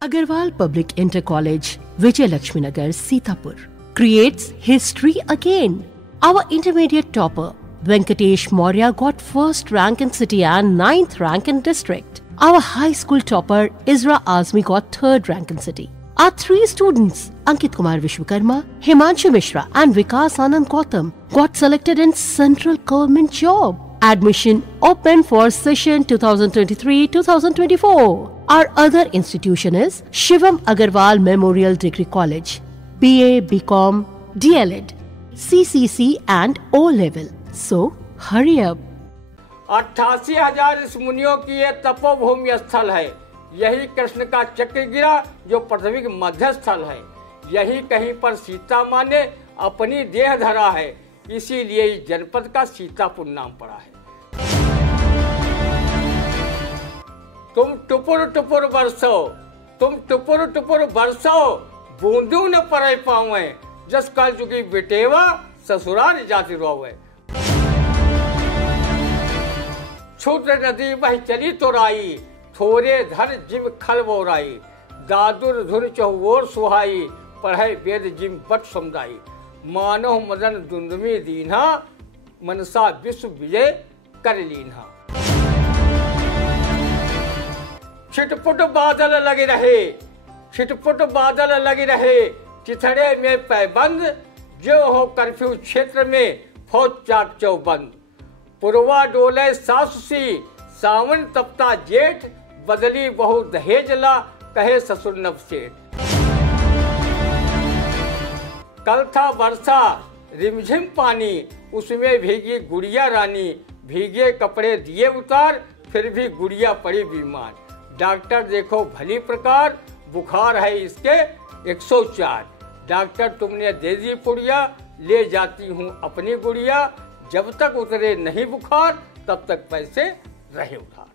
Agarwal Public Inter College, Vijay Lakshmi Nagar, Sitapur, creates history again. Our intermediate topper, Venkatesh Maurya, got first rank in city and 9th rank in district. Our high school topper, Isra Azmi, got 3rd rank in city. Our 3 students, Ankit Kumar Vishwakarma, Himanshu Mishra and Vikas Anand Gautam, got selected in central government job. Admission open for session 2023-2024. Our other institution is Shivam Agarwal Memorial Degree College, BA, BCom, DLED, CCC and O level. So hurry up. 88,000 इस मुनियों की ये तपोभूमि स्थल है। यही कृष्ण का चक्र गिरा जो पृथ्वी के मध्य स्थल है। यही कहीं पर सीता माँ ने अपनी देह धरा है। इसीलिए इस जनपद का सीतापुर नाम पड़ा है। तुम टुपुर टुपुर बरसो, तुम टुपुर टुपुर बरसो, बूंदू न परे पावे, जस कल चुकी बेटेवा ससुराल जाति रोवे। क्षुद्र नदी बह चली तो राई, थोरे धर जिम खल बोराई, दादुर धुन चहुओर सुहाई, पढ़े वेद जिम बट समुदाई, मानव मदन दुंदमी दीन्हा, मनसा विश्व विजय कर लीन्हा। छिटपुट बादल लगे रहे, छिटपुट बादल लगे रहे, चिथड़े में पैबंद, जो हो कर्फ्यू क्षेत्र में फौज चाक चौबंद। पुरवा डोले सासुसी, सावन तपता जेठ, बदली बहु दहेजला, कहे ससुर नवसेठ। कल था वर्षा रिमझिम पानी, उसमें भीगी गुड़िया रानी, भीगे कपड़े दिए उतार, फिर भी गुड़िया पड़ी बीमार। डॉक्टर देखो भली प्रकार, बुखार है इसके 104। डॉक्टर तुमने दे दी पुड़िया, ले जाती हूँ अपनी गुड़िया, जब तक उतरे नहीं बुखार तब तक पैसे रहे उधार।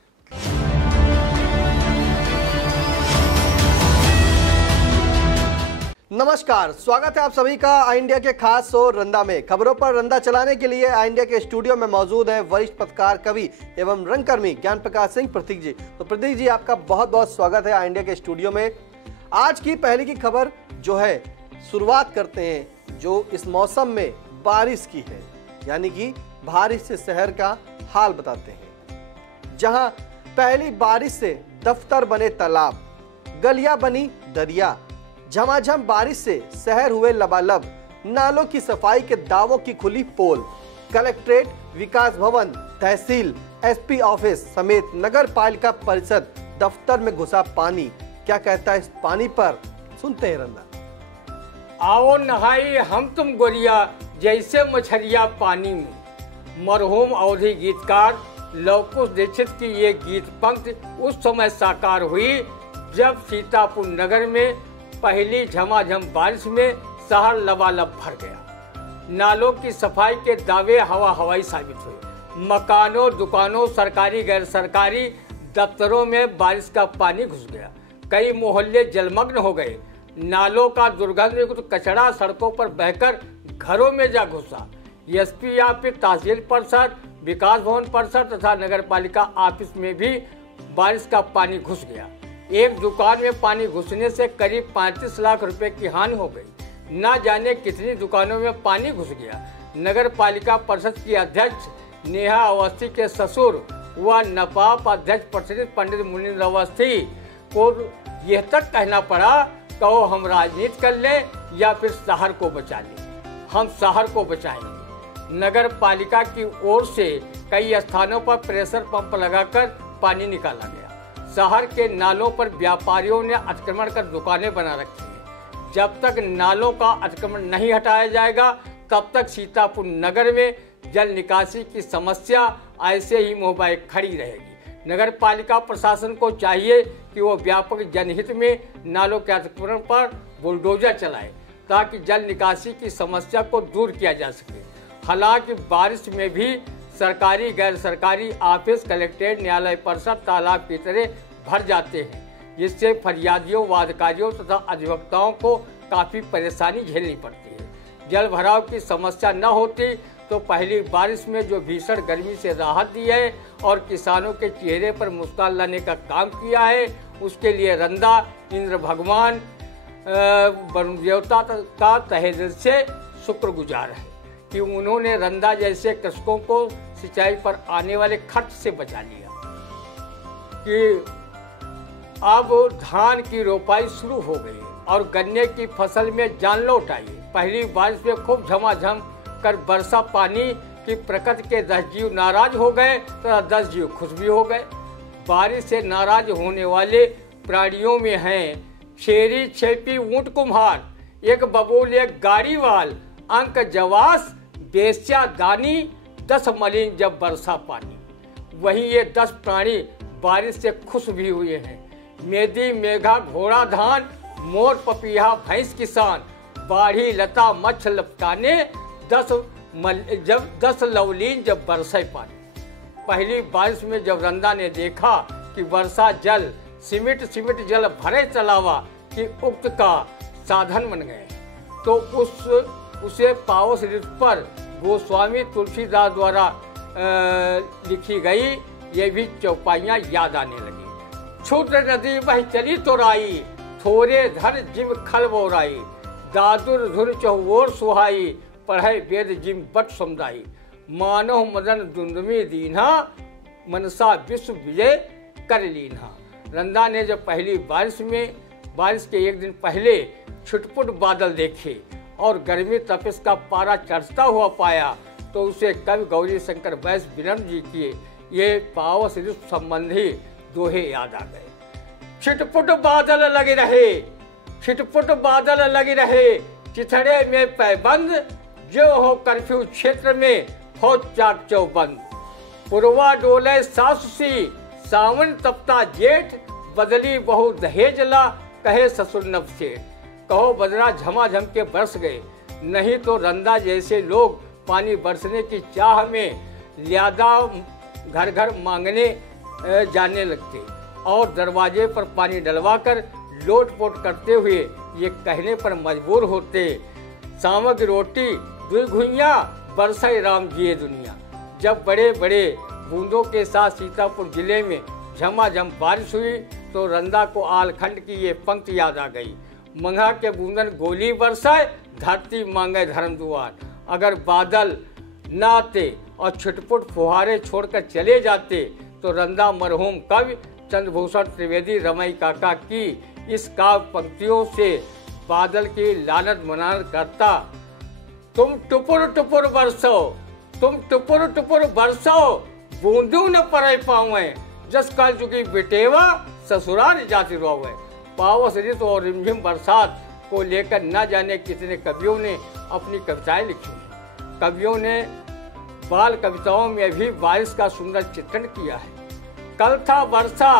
नमस्कार, स्वागत है आप सभी का आई इंडिया के खास शो रंदा में। खबरों पर रंदा चलाने के लिए आई इंडिया के स्टूडियो में मौजूद है वरिष्ठ पत्रकार, कवि एवं रंगकर्मी ज्ञान प्रकाश सिंह प्रतीक जी। तो प्रतीक जी, आपका बहुत बहुत स्वागत है आई इंडिया के स्टूडियो में। आज की पहली की खबर जो है, शुरुआत करते हैं जो इस मौसम में बारिश की है, यानी कि बारिश से शहर का हाल बताते हैं। जहां पहली बारिश से दफ्तर बने तालाब, गलियां बनी दरिया, झमाझम बारिश से शहर हुए लबालब, नालों की सफाई के दावों की खुली पोल। कलेक्ट्रेट, विकास भवन, तहसील, एसपी ऑफिस समेत नगर पालिका परिषद दफ्तर में घुसा पानी। क्या कहता है इस पानी पर, सुनते हैं रंदा। आओ नहाई हम तुम गोरिया, जैसे मछलिया पानी में। मरहूम अवधि गीतकार लवकुश दीक्षित की ये गीत पंक्ति उस समय साकार हुई जब सीतापुर नगर में पहली झमाझम बारिश में शहर लबालब भर गया। नालों की सफाई के दावे हवा हवाई साबित हुए। मकानों, दुकानों, सरकारी गैर सरकारी दफ्तरों में बारिश का पानी घुस गया। कई मोहल्ले जलमग्न हो गए। नालों का दुर्गंधयुक्त कचरा सड़कों पर बहकर घरों में जा घुसा। एसपी ऑफिस, तहसील परिषद, विकास भवन परिषद तथा नगर पालिका ऑफिस में भी बारिश का पानी घुस गया। एक दुकान में पानी घुसने से करीब 35 लाख रुपए की हानि हो गई। न जाने कितनी दुकानों में पानी घुस गया। नगर पालिका परिषद की अध्यक्ष नेहा अवस्थी के ससुर व नपाप अध्यक्ष प्रसिद्ध पंडित मुनींद्र अवस्थी को यह तक कहना पड़ा, कहो हम राजनीति कर लें या फिर शहर को बचा लें। हम शहर को बचाएंगे। नगर पालिका की ओर से कई स्थानों पर प्रेशर पंप लगाकर पानी निकाला गया। शहर के नालों पर व्यापारियों ने अतिक्रमण कर दुकानें बना रखी हैं। जब तक नालों का अतिक्रमण नहीं हटाया जाएगा तब तक सीतापुर नगर में जल निकासी की समस्या ऐसे ही मुंहबाए खड़ी रहेगी। नगर पालिका प्रशासन को चाहिए कि वो व्यापक जनहित में नालों के अतिक्रमण पर बुलडोजर चलाए ताकि जल निकासी की समस्या को दूर किया जा सके। हालांकि बारिश में भी सरकारी गैर सरकारी ऑफिस, कलेक्ट्रेट, न्यायालय परिषद तालाब की तरह भर जाते हैं, जिससे फरियादियों, वादकारियों तथा अधिवक्ताओं को काफी परेशानी झेलनी पड़ती है। जल भराव की समस्या न होती तो पहली बारिश में जो भीषण गर्मी से राहत दी है और किसानों के चेहरे पर मुस्कान लाने का काम किया है, उसके लिए रंदा इंद्र भगवान वरुण देवता का तहे दिल से शुक्रगुजार है कि उन्होंने रंदा जैसे कृषकों को सिंचाई पर आने वाले खर्च से बचा लिया। कि अब धान की रोपाई शुरू हो गई और गन्ने की फसल में जान लौट आई। पहली बारिश में खूब झमाझम कर वर्षा पानी की प्रकृति के 10 जीव नाराज हो गए तथा 10 जीव खुश भी हो गए। बारिश से नाराज होने वाले प्राणियों में हैं छेरी छेपी ऊंट कुम्हार, एक बबूल एक गाड़ीवाल, अंक जवास बेस्या दानी, 10 मलिन जब बरसा पानी। वहीं ये 10 प्राणी बारिश से खुश भी हुए हैं। मेदी मेघा घोड़ा धान, मोर पपीहा भैंस किसान, बाढ़ी लता मच्छ लपटाने, 10 लवलीन जब बरसे पानी। पहली बारिश में जब रंदा ने देखा कि वर्षा जल सिमिट सिमिट जल भरे चलावा कि उक्त का साधन बन गए, तो उसे पावस ऋतु पर गोस्वामी तुलसीदास द्वारा लिखी गई ये भी चौपाइयाँ याद आने लगी। क्षुद्र नदी बह चली तो राई, थोरे धर जिम खल बोराई, दादुर धुर चौर सुहाई, पढ़े वेद जिम बट समुदाई, मानव मदन दुंदमी दीन्हा, मनसा विश्व विजय कर लीन्हा। रंदा ने जब पहली बारिश के एक दिन पहले छुटपुट बादल देखे और गर्मी तपिश का पारा चढ़ता हुआ पाया, तो उसे कवि गौरी शंकर वैश्य विनम्र जी किए ये पावस ऋतु संबंधी दोहे याद आ गए। छिटपुट बादल लगे रहे, छिटपुट बादल लगे रहे, चिथड़े में पैबंद, जो हो कर्फ्यू क्षेत्र में फौज चाक चौबंद, पुरवा डोले सासुसी, सावन तपता जेठ, बदली बहु दहेजला, कहे ससुर नव सेठ। कहो बदरा झमाझम के बरस गए, नहीं तो रंदा जैसे लोग पानी बरसने की चाह में ल्यादा घर घर मांगने जाने लगते और दरवाजे पर पानी डलवाकर लोटपोट करते हुए ये कहने पर मजबूर होते, सामग्री रोटी दुई घुइयाँ बरसाई राम जिए दुनिया। जब बड़े बड़े बूंदों के साथ सीतापुर जिले में झमाझम बारिश हुई तो रंदा को आलखंड की ये पंक्ति याद आ गई। मंगा के बूंदन गोली बरसाए, धरती मांगे धर्म दुआर। अगर बादल न आते और छुटपुट फुहारे छोड़कर चले जाते तो रंदा मरहूम कवि चंद्रभूषण त्रिवेदी रमई काका की इस काव्य पंक्तियों से बादल की लानत मनानत करता। तुम टुपुर टुपुर बरसो, तुम टुपुर टुपुर बरसो, बूंदू न परे पावे, जस काल चुकी बेटेवा ससुराल जाति रोवे। पावस ऋतु और रिमझिम बरसात को लेकर न जाने कितने कवियों ने अपनी कविताएं लिखी हैं। कवियों ने बाल कविताओं में भी बारिश का सुंदर चित्रण किया है। कल था वर्षा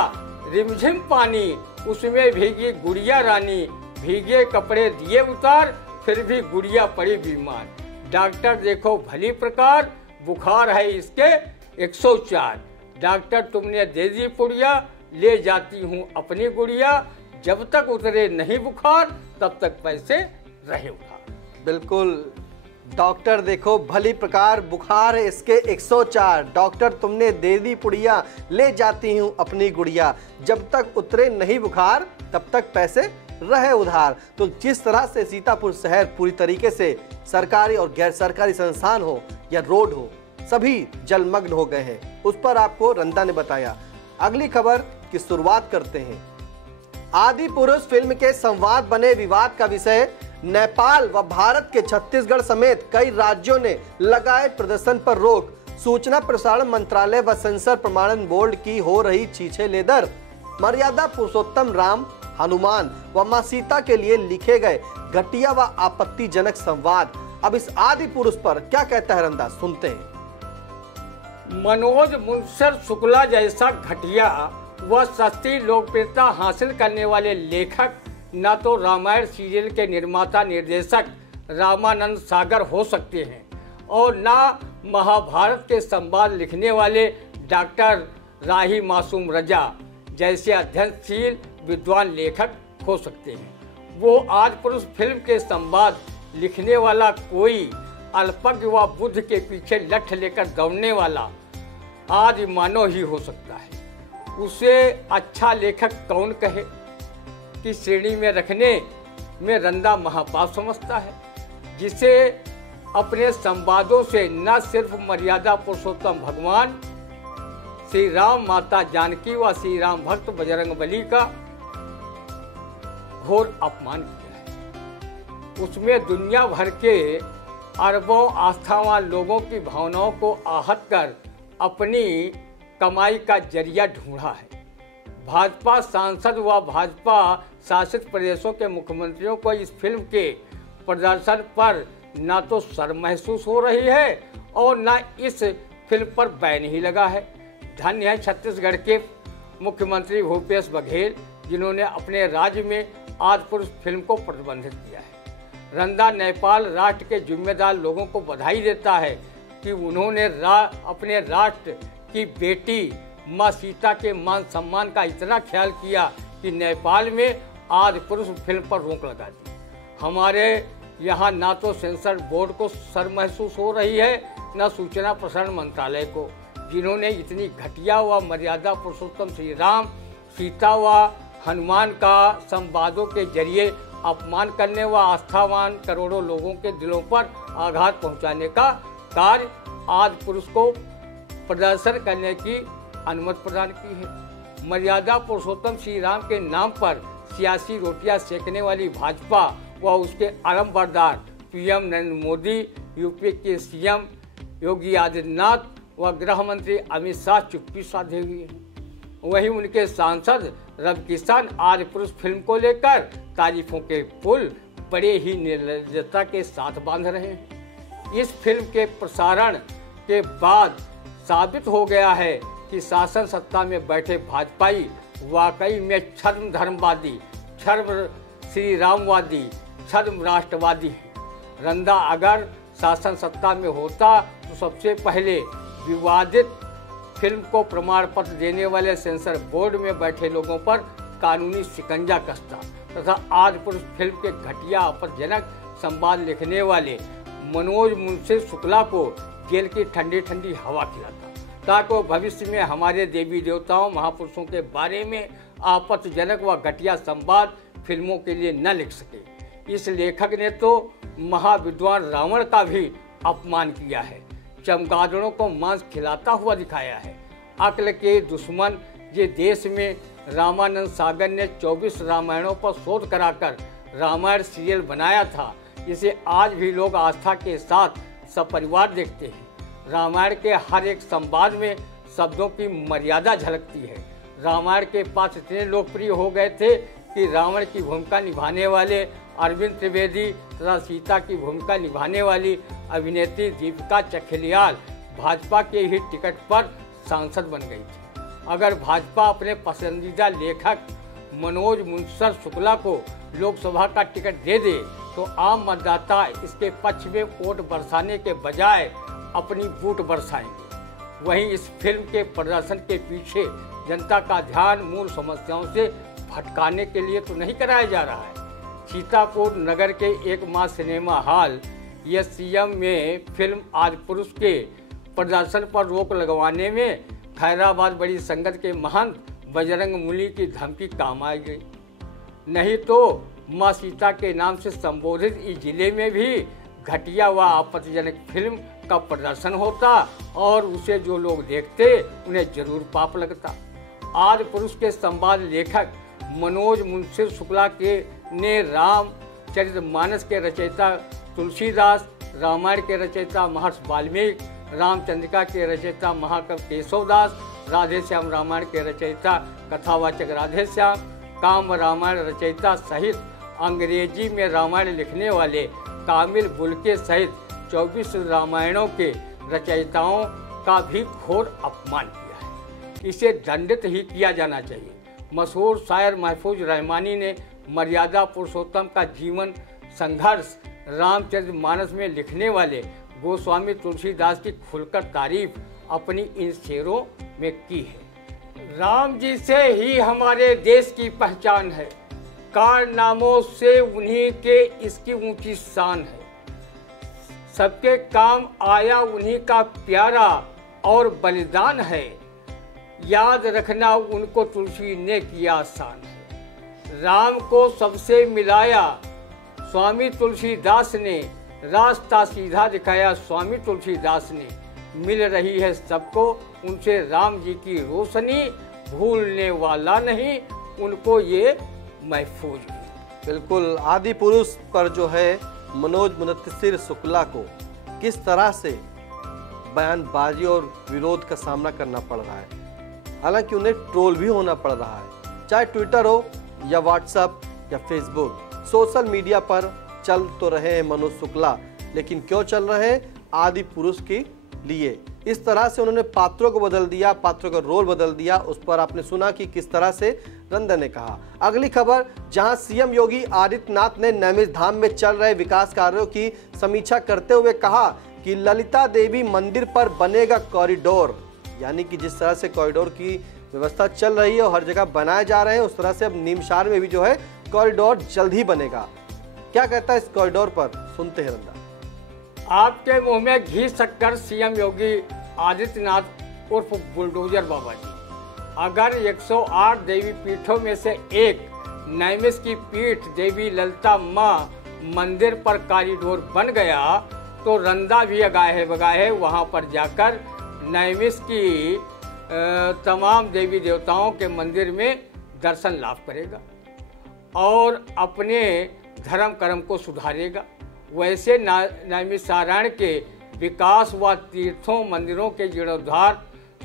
रिमझिम पानी, उसमें भीगी गुड़िया रानी, भीगे कपड़े दिए उतार, फिर भी गुड़िया पड़ी बीमार। डॉक्टर देखो भली प्रकार, बुखार है इसके 104। डॉक्टर तुमने दे दी पुड़िया, ले जाती हूँ अपनी गुड़िया, जब तक उतरे नहीं बुखार तब तक पैसे रहे उधार। बिल्कुल, डॉक्टर देखो भली प्रकार, बुखार है इसके 104। डॉक्टर तुमने दे दी पुड़िया, ले जाती हूँ अपनी गुड़िया, जब तक उतरे नहीं बुखार तब तक पैसे रहे उधार। तो जिस तरह से सीतापुर शहर पूरी तरीके से सरकारी और गैर सरकारी संस्थान हो या रोड हो सभी जलमग्न हो गए हैं, उस पर आपको रंदा ने बताया। अगली खबर की शुरुआत करते हैं। आदि पुरुष फिल्म के संवाद बने विवाद का विषय। नेपाल व भारत के छत्तीसगढ़ समेत कई राज्यों ने लगाए प्रदर्शन पर रोक। सूचना प्रसारण मंत्रालय व सेंसर प्रमाणन बोर्ड की हो रही छीछे लेदर। मर्यादा पुरुषोत्तम राम, हनुमान व मां सीता के लिए लिखे गए घटिया व आपत्तिजनक संवाद। अब इस आदि पुरुष पर क्या कहता है रंदा, सुनते हैं। मनोज मुंसर शुक्ला जैसा घटिया व सस्ती लोकप्रियता हासिल करने वाले लेखक न तो रामायण सीरियल के निर्माता निर्देशक रामानंद सागर हो सकते हैं और न महाभारत के संवाद लिखने वाले डॉक्टर राही मासूम रजा जैसे अध्ययनशील विद्वान लेखक हो सकते हैं। वो आज पुरुष फिल्म के संवाद लिखने वाला कोई अल्पज्ञ व बुद्ध के पीछे लठ लेकर दौड़ने वाला आदि मानव ही हो सकता है। उसे अच्छा लेखक कौन कहे कि श्रेणी में रखने में रंदा महापाप समझता है, जिसे अपने संवादों से न सिर्फ मर्यादा पुरुषोत्तम भगवान श्री राम, माता जानकी व श्री राम भक्त बजरंगबली का घोर अपमान किया है, उसमें दुनिया भर के अरबों आस्थावान लोगों की भावनाओं को आहत कर अपनी कमाई का जरिया ढूंढा है। भाजपा सांसद व भाजपा शासित प्रदेशों के मुख्यमंत्रियों को इस फिल्म के प्रदर्शन पर न तो शर्म महसूस हो रही है और न इस फिल्म पर बैन ही लगा है। धन्य है छत्तीसगढ़ के मुख्यमंत्री भूपेश बघेल, जिन्होंने अपने राज्य में आदिपुरुष फिल्म को प्रतिबंधित किया है। रंदा नेपाल राष्ट्र के जिम्मेदार लोगों को बधाई देता है कि उन्होंने अपने राष्ट्र की बेटी माँ सीता के मान सम्मान का इतना ख्याल किया कि नेपाल में आदिपुरुष फिल्म पर रोक लगा दी। हमारे यहाँ ना तो सेंसर बोर्ड को शर्म महसूस हो रही है, न सूचना प्रसारण मंत्रालय को, जिन्होंने इतनी घटिया व मर्यादा पुरुषोत्तम श्री राम, सीता व हनुमान का संवादों के जरिए अपमान करने व आस्थावान करोड़ों लोगों के दिलों पर आघात पहुंचाने का कार्य आदिपुरुष को प्रदर्शन करने की अनुमति प्रदान की है। मर्यादा पुरुषोत्तम श्री राम के नाम पर सियासी रोटियां सेकने वाली भाजपा व उसके आलमबरदार पीएम नरेंद्र मोदी, यूपी के सीएम योगी आदित्यनाथ व गृह मंत्री अमित शाह चुप्पी साधे हुए हैं। वहीं उनके सांसद रविकिशन आदिपुरुष फिल्म को लेकर तारीफों के पुल बड़े ही निर्लजता के साथ बांध रहे हैं। इस फिल्म के प्रसारण के बाद साबित हो गया है कि शासन सत्ता में बैठे भाजपाई वाकई में छद्म धर्मवादी, छद्म श्री रामवादी, छद्म राष्ट्रवादी हैं। रंदा अगर शासन सत्ता में होता तो सबसे पहले विवादित फिल्म को प्रमाण पत्र देने वाले सेंसर बोर्ड में बैठे लोगों पर कानूनी शिकंजा कसता तथा आदिपुरुष फिल्म के घटिया आपत्तिजनक संवाद लिखने वाले मनोज मुंशी शुक्ला को जेल की ठंडी ठंडी हवा खिलाता, ताकि वो भविष्य में हमारे देवी देवताओं महापुरुषों के बारे में आपत्तिजनक व घटिया संवाद फिल्मों के लिए न लिख सके। इस लेखक ने तो महाविद्वान रावण का भी अपमान किया है, चमगादड़ों को मांस खिलाता हुआ दिखाया है। अक्ल के दुश्मन ये देश में रामानंद सागर ने 24 रामायणों पर शोध कराकर रामायण सीरियल बनाया था, जिसे आज भी लोग आस्था के साथ सपरिवार देखते हैं। रामायण के हर एक संवाद में शब्दों की मर्यादा झलकती है। रामायण के पास इतने लोकप्रिय हो गए थे कि रावण की भूमिका निभाने वाले अरविंद त्रिवेदी तथा सीता की भूमिका निभाने वाली अभिनेत्री दीपिका चखलियाल भाजपा के ही टिकट पर सांसद बन गई थी। अगर भाजपा अपने पसंदीदा लेखक मनोज मुंशी शुक्ला को लोकसभा का टिकट दे दे तो आम मतदाता इसके पक्ष में वोट बरसाने के बजाय अपनी वोट बरसाएंगे। वहीं इस फिल्म के प्रदर्शन के पीछे जनता का ध्यान मूल समस्याओं से भटकाने के लिए तो नहीं कराया जा रहा है। सीतापुर नगर के एक माँ सिनेमा हॉल एससीएम में फिल्म आदिपुरुष के प्रदर्शन पर रोक लगवाने में खैराबाद बड़ी संगत के महंत बजरंगबली की धमकी काम आ गई। नहीं तो माँ सीता के नाम से संबोधित इस जिले में भी घटिया व आपत्तिजनक फिल्म का प्रदर्शन होता और उसे जो लोग देखते उन्हें जरूर पाप लगता। आदिपुरुष के संवाद लेखक मनोज मुंशी शुक्ला के ने रामचरितमानस के रचयिता तुलसीदास, रामायण के रचयिता महर्षि वाल्मीकि, रामचंद्रिका के रचयिता महाकवि केशवदास, राधे श्याम रामायण के रचयिता कथावाचक राधे श्याम, काम रामायण रचयिता सहित अंग्रेजी में रामायण लिखने वाले कामिल बुल्के सहित 24 रामायणों के रचयिताओं का भी घोर अपमान किया है। इसे दंडित ही किया जाना चाहिए। मशहूर शायर महफूज रहमानी ने मर्यादा पुरुषोत्तम का जीवन संघर्ष रामचरितमानस में लिखने वाले गोस्वामी तुलसीदास की खुलकर तारीफ अपनी इन शेरों में की है। राम जी से ही हमारे देश की पहचान है, कारनामों से उन्हीं के इसकी ऊंची शान है। सबके काम आया उन्हीं का प्यारा और बलिदान है, याद रखना उनको तुलसी ने किया आसान है। राम को सबसे मिलाया स्वामी तुलसीदास ने, रास्ता सीधा दिखाया स्वामी तुलसीदास ने। मिल रही है सबको उनसे राम जी की रोशनी, भूलने वाला नहीं उनको ये महफूज भी। बिल्कुल, आदि पुरुष पर जो है मनोज मुनत्सिर शुक्ला को किस तरह से बयानबाजी और विरोध का सामना करना पड़ रहा है। हालांकि उन्हें ट्रोल भी होना पड़ रहा है, चाहे ट्विटर हो या व्हाट्सएप या फेसबुक। सोशल मीडिया पर चल तो रहे हैं मनोज शुक्ला, लेकिन क्यों चल रहे हैं? आदि पुरुष के लिए। इस तरह से उन्होंने पात्रों को बदल दिया, पात्रों का रोल बदल दिया। उस पर आपने सुना कि किस तरह से रंदा ने कहा। अगली खबर, जहां सीएम योगी आदित्यनाथ ने नैमिष धाम में चल रहे विकास कार्यों की समीक्षा करते हुए कहा कि ललिता देवी मंदिर पर बनेगा कॉरिडोर। यानी कि जिस तरह से कॉरिडोर की व्यवस्था चल रही है और हर जगह बनाए जा रहे हैं, उस तरह से अब नीमसार में भी जो है कॉरिडोर जल्द ही बनेगा। क्या कहता है इस कॉरिडोर पर, सुनते हैं रंदा। आपके मुंह में घी शक्कर सीएम योगी आदित्यनाथ उर्फ बुलडोजर बाबा जी। अगर 108 देवी पीठों में से एक नैमिष की पीठ देवी ललिता माँ मंदिर पर कॉरिडोर बन गया तो रंदा भी अगाहे बगाहे वहाँ पर जाकर नैमिष की तमाम देवी देवताओं के मंदिर में दर्शन लाभ करेगा और अपने धर्म कर्म को सुधारेगा। वैसे नैमिषारण्य के विकास व तीर्थों मंदिरों के जीर्णोद्धार,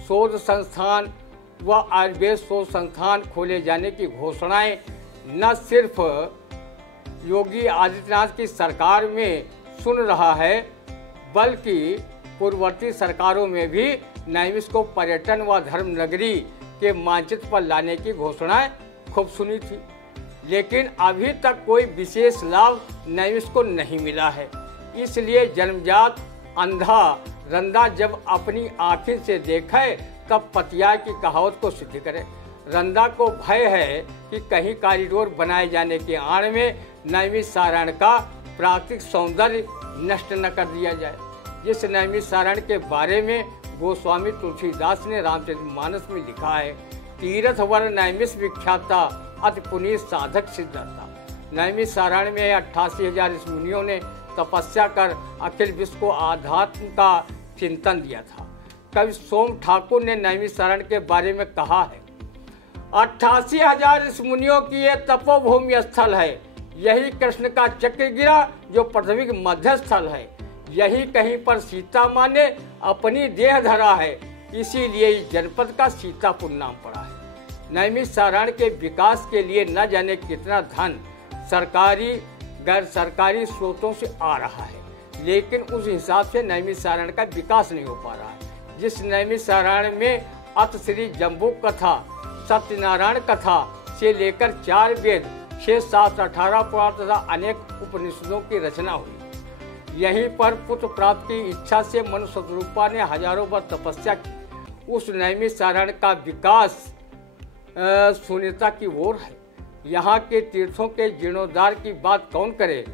शोध संस्थान व आयुर्वेद शोध संस्थान खोले जाने की घोषणाएं न सिर्फ योगी आदित्यनाथ की सरकार में सुन रहा है, बल्कि पूर्ववर्ती सरकारों में भी नैमिष को पर्यटन व धर्म नगरी के मानचित्र पर लाने की घोषणाएं खूब सुनी थी, लेकिन अभी तक कोई विशेष लाभ नैमिष को नहीं मिला है। इसलिए जन्मजात अंधा रंदा जब अपनी आँखों से देखे तब पतिया की कहावत को सिद्ध करे। रंदा को भय है कि कहीं कॉरिडोर बनाए जाने के आड़ में नैमिषारण्य का प्राकृतिक सौंदर्य नष्ट न कर दिया जाए। जिस नैमिषारण्य के बारे में गोस्वामी तुलसीदास ने रामचरितमानस में लिखा है, तीर्थ वर नैमिष विख्याता अति पुनीत साधक सिद्धाता। नैमिषारण्य में 88,000 ऋषिमुनियों ने तपस्या कर अखिल विश्व को आध्यात्म का चिंतन दिया था। कवि सोम ठाकुर ने नैमिषारण्य के बारे में कहा है, 88,000 ऋषिमुनियों की ये तपोभूमि स्थल है। यही कृष्ण का चक्र गिरा जो पृथ्वी के मध्य स्थल है। यही कहीं पर सीता माँ ने अपनी देह धरा है, इसीलिए इस जनपद का सीतापुर नाम पड़ा है। नैमिषारण्य के विकास के लिए न जाने कितना धन सरकारी गैर सरकारी स्रोतों से आ रहा है, लेकिन उस हिसाब से नैमिषारण्य का विकास नहीं हो पा रहा है। जिस नैमिषारण्य में अत श्री जम्बू कथा, सत्यनारायण कथा से लेकर 4 वेद, 6, 7, 18 पुराण तथा अनेक उपनिषदों की रचना हुई। यहीं पर पुत्र प्राप्त की इच्छा से मनु शतरूपा ने हजारों बार तपस्या की। उस नैमिषारण्य का विकास शून्यता की ओर है। यहाँ के तीर्थों के जीर्णोद्धार की बात कौन करे।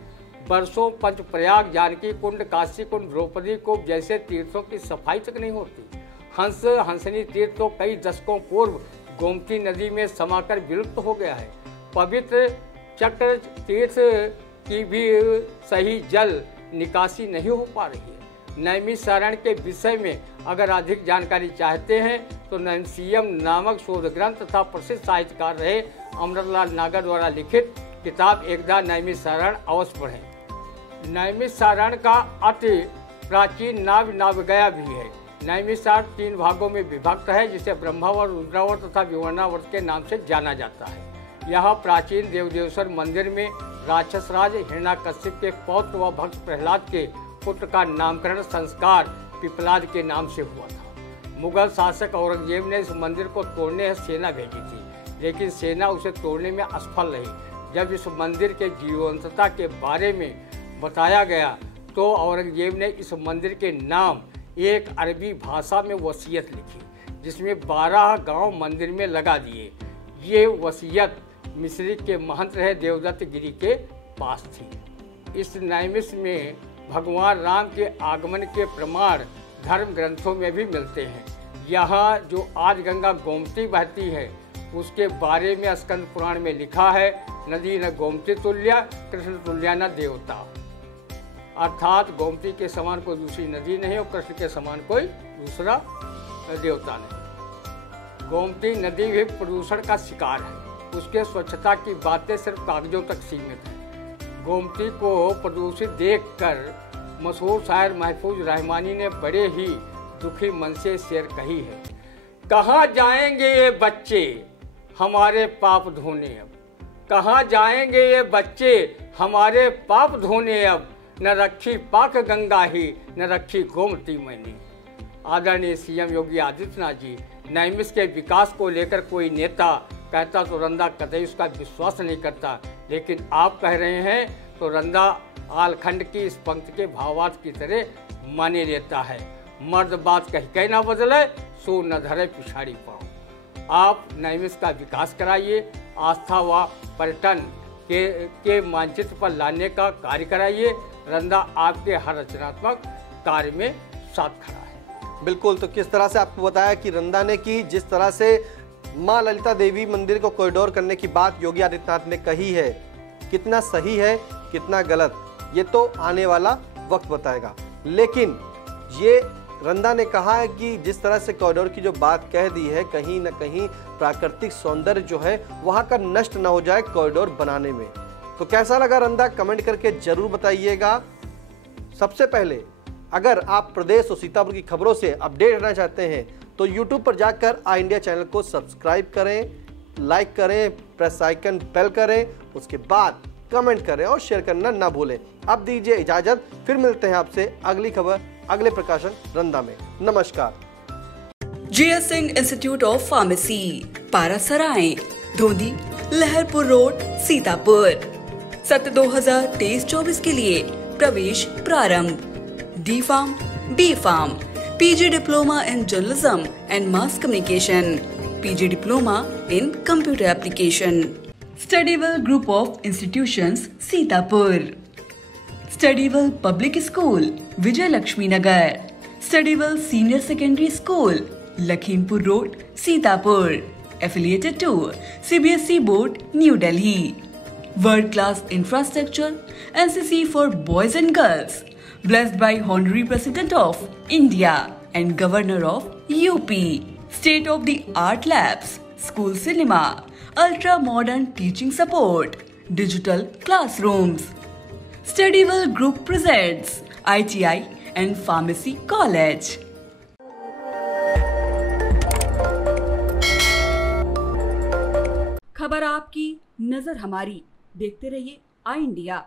वर्षों पंचप्रयाग, जानकी कुंड, काशी कुंड, द्रौपदी को जैसे तीर्थों की सफाई तक नहीं होती। हंसनी तीर्थ तो कई दशकों पूर्व गोमती नदी में समाकर विलुप्त हो गया है। पवित्र चक्र तीर्थ की भी सही जल निकासी नहीं हो पा रही है। नैमिषारण्य के विषय में अगर अधिक जानकारी चाहते हैं तो नैमिषीयम नामक शोध ग्रंथ तथा प्रसिद्ध साहित्यकार रहे अमरलाल नागर द्वारा लिखित किताब एकदा नैमिषारण्य अवश्य पढ़ें। नैमिषारण्य का अति प्राचीन नावगया भी है। नैमिषारण्य 3 भागों में विभक्त है, जिसे ब्रह्मावर्त, रुद्रावर्त तथा विवर्णावर्त के नाम से जाना जाता है। यहाँ प्राचीन देवदेवेश्वर मंदिर में राक्षसराज हिरण्याकश्यप के पौत्र व भक्त प्रहलाद के पुत्र का नामकरण संस्कार पिपलाद के नाम से हुआ था। मुगल शासक औरंगजेब ने इस मंदिर को तोड़ने सेना भेजी थी, लेकिन सेना उसे तोड़ने में असफल रही। जब इस मंदिर के जीवंतता के बारे में बताया गया तो औरंगजेब ने इस मंदिर के नाम एक अरबी भाषा में वसीयत लिखी, जिसमें 12 गांव मंदिर में लगा दिए। ये वसीयत मिस्री के महंत रहे देवदत्त गिरी के पास थी। इस नैमिष में भगवान राम के आगमन के प्रमाण धर्म ग्रंथों में भी मिलते हैं। यहाँ जो आज गंगा गोमती बहती है उसके बारे में स्कंद पुराण में लिखा है, नदी न गोमती तुल्य कृष्ण तुल्य न देवता, अर्थात गोमती के समान कोई दूसरी नदी नहीं और कृष्ण के समान कोई दूसरा देवता नहीं। गोमती नदी भी प्रदूषण का शिकार है, उसके स्वच्छता की बातें सिर्फ कागजों तक सीमित हैं। गोमती को प्रदूषित देखकर मशहूर शायर महफूज रहमानी ने बड़े ही दुखी मन से शेर कही है, कहाँ जाएंगे ये बच्चे हमारे पाप धोने अब, कहाँ जाएंगे ये बच्चे हमारे पाप धोने अब, न रखी पाक गंगा ही न रखी गोमती मैंने। आदरणीय सीएम योगी आदित्यनाथ जी, नैमिष के विकास को लेकर कोई नेता कहता तो रंदा कतई उसका विश्वास नहीं करता, लेकिन आप कह रहे हैं तो रंदा आलखंड की इस पंक्ति के भावार्थ की तरह माने लेता है। मर्द बात कह ना बदले, सो न धरे पिछाड़ी पाओ। आप नैमिष का विकास कराइए, आस्था व पर्यटन के मानचित्र पर लाने का कार्य कराइए। रंदा आपके हर रचनात्मक कार्य में साथ खड़ा है। बिल्कुल, तो किस तरह से आपको बताया कि रंदा ने की, जिस तरह से माँ ललिता देवी मंदिर को कॉरिडोर करने की बात योगी आदित्यनाथ ने कही है, कितना सही है कितना गलत ये तो आने वाला वक्त बताएगा। लेकिन ये रंदा ने कहा है कि जिस तरह से कॉरिडोर की जो बात कह दी है, कहीं ना कहीं प्राकृतिक सौंदर्य जो है वहाँ का नष्ट ना हो जाए कॉरिडोर बनाने में। तो कैसा लगा रंदा, कमेंट करके जरूर बताइएगा। सबसे पहले अगर आप प्रदेश और सीतापुर की खबरों से अपडेट रहना चाहते हैं तो यूट्यूब पर जाकर आई इंडिया चैनल को सब्सक्राइब करें, लाइक करें, प्रेस आइकन बेल करें, उसके बाद कमेंट करें और शेयर करना ना भूलें। अब दीजिए इजाजत, फिर मिलते हैं आपसे अगली खबर अगले प्रकाशन रंदा में। नमस्कार। GS Singh institute of pharmacy, Parasrai, Dhondhi, Laharpur road, Sitapur. सत्र 2023-24 के लिए प्रवेश प्रारंभ। D pharm, B pharm, PG diploma in journalism and mass communication, PG diploma in computer application. Studywell group of institutions, Sitapur. Studywell public school, Vijay Lakshmi Nagar. Studywell senior secondary school, Lakhimpur road, Sitapur. Affiliated to CBSE board, new Delhi. World class infrastructure, NCC for boys and girls, blessed by Honorary President of India and Governor of UP. State of the art labs, school cinema, ultra modern teaching support, digital classrooms. Studywell Group presents ITI and Pharmacy College. खबर आपकी, नजर हमारी। देखते रहिए आई India.